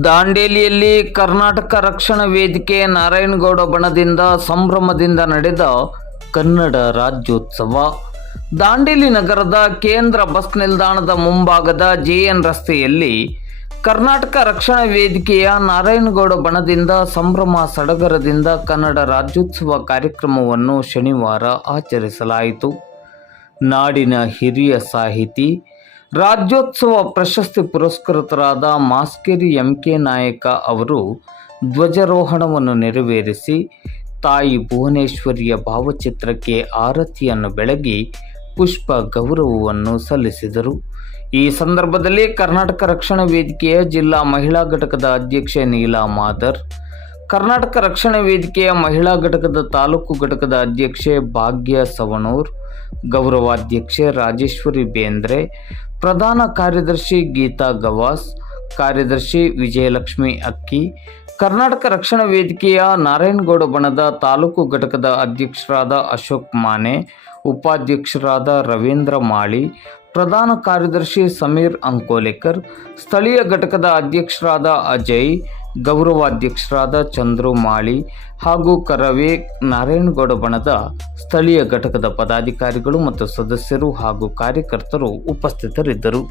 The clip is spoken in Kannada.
ದಾಂಡೇಲಿಯಲ್ಲಿ ಕರ್ನಾಟಕ ರಕ್ಷಣಾ ವೇದಿಕೆ ನಾರಾಯಣಗೌಡ ಬಣದಿಂದ ಸಂಭ್ರಮದಿಂದ ನಡೆದ ಕನ್ನಡ ರಾಜ್ಯೋತ್ಸವ. ದಾಂಡೇಲಿ ನಗರದ ಕೇಂದ್ರ ಬಸ್ ನಿಲ್ದಾಣದ ಮುಂಭಾಗದ ಜೆಎನ್ ರಸ್ತೆಯಲ್ಲಿ ಕರ್ನಾಟಕ ರಕ್ಷಣಾ ವೇದಿಕೆಯ ನಾರಾಯಣಗೌಡ ಬಣದಿಂದ ಸಂಭ್ರಮ ಸಡಗರದಿಂದ ಕನ್ನಡ ರಾಜ್ಯೋತ್ಸವ ಕಾರ್ಯಕ್ರಮವನ್ನು ಶನಿವಾರ ಆಚರಿಸಲಾಯಿತು. ನಾಡಿನ ಹಿರಿಯ ಸಾಹಿತಿ ರಾಜ್ಯೋತ್ಸವ ಪ್ರಶಸ್ತಿ ಪುರಸ್ಕೃತರಾದ ಮಾಸ್ಕೇರಿ ಎಂ ಕೆ ನಾಯಕ ಅವರು ಧ್ವಜಾರೋಹಣವನ್ನು ನೆರವೇರಿಸಿ, ತಾಯಿ ಭುವನೇಶ್ವರಿಯ ಭಾವಚಿತ್ರಕ್ಕೆ ಆರತಿಯನ್ನು ಬೆಳಗಿ ಪುಷ್ಪ ಗೌರವವನ್ನು ಸಲ್ಲಿಸಿದರು. ಈ ಸಂದರ್ಭದಲ್ಲಿ ಕರ್ನಾಟಕ ರಕ್ಷಣಾ ವೇದಿಕೆಯ ಜಿಲ್ಲಾ ಮಹಿಳಾ ಘಟಕದ ಅಧ್ಯಕ್ಷೆ ನೀಲಾ ಮಾದರ್ ಕರ್ನಾಟಕ ರಕ್ಷಣಾ ವೇದಿಕೆಯ ಮಹಿಳಾ ಘಟಕದ ತಾಲೂಕು ಘಟಕದ ಅಧ್ಯಕ್ಷೆ ಭಾಗ್ಯ ಸವಣೂರ್, ಗೌರವಾಧ್ಯಕ್ಷೆ ರಾಜೇಶ್ವರಿ ಬೇಂದ್ರೆ, ಪ್ರಧಾನ ಕಾರ್ಯದರ್ಶಿ ಗೀತಾ ಗವಾಸ್, ಕಾರ್ಯದರ್ಶಿ ವಿಜಯಲಕ್ಷ್ಮಿ ಅಕ್ಕಿ, ಕರ್ನಾಟಕ ರಕ್ಷಣಾ ವೇದಿಕೆಯ ನಾರಾಯಣಗೌಡ ಬಣದ ತಾಲೂಕು ಘಟಕದ ಅಧ್ಯಕ್ಷರಾದ ಅಶೋಕ್ ಮಾನೆ, ಉಪಾಧ್ಯಕ್ಷರಾದ ರವೀಂದ್ರ ಮಾಳಿ, ಪ್ರಧಾನ ಕಾರ್ಯದರ್ಶಿ ಸಮೀರ್ ಅಂಕೋಲೇಕರ್, ಸ್ಥಳೀಯ ಘಟಕದ ಅಧ್ಯಕ್ಷರಾದ ಅಜಯ್ ಗೌರವಾಧ್ಯಕ್ಷರಾದ ಚಂದ್ರು ಮಾಳಿ ಹಾಗೂ ಕರವೇ ನಾರಾಯಣಗೌಡ ಬಣದ ಸ್ಥಳೀಯ ಘಟಕದ ಪದಾಧಿಕಾರಿಗಳು ಮತ್ತು ಸದಸ್ಯರು ಹಾಗೂ ಕಾರ್ಯಕರ್ತರು ಉಪಸ್ಥಿತರಿದ್ದರು.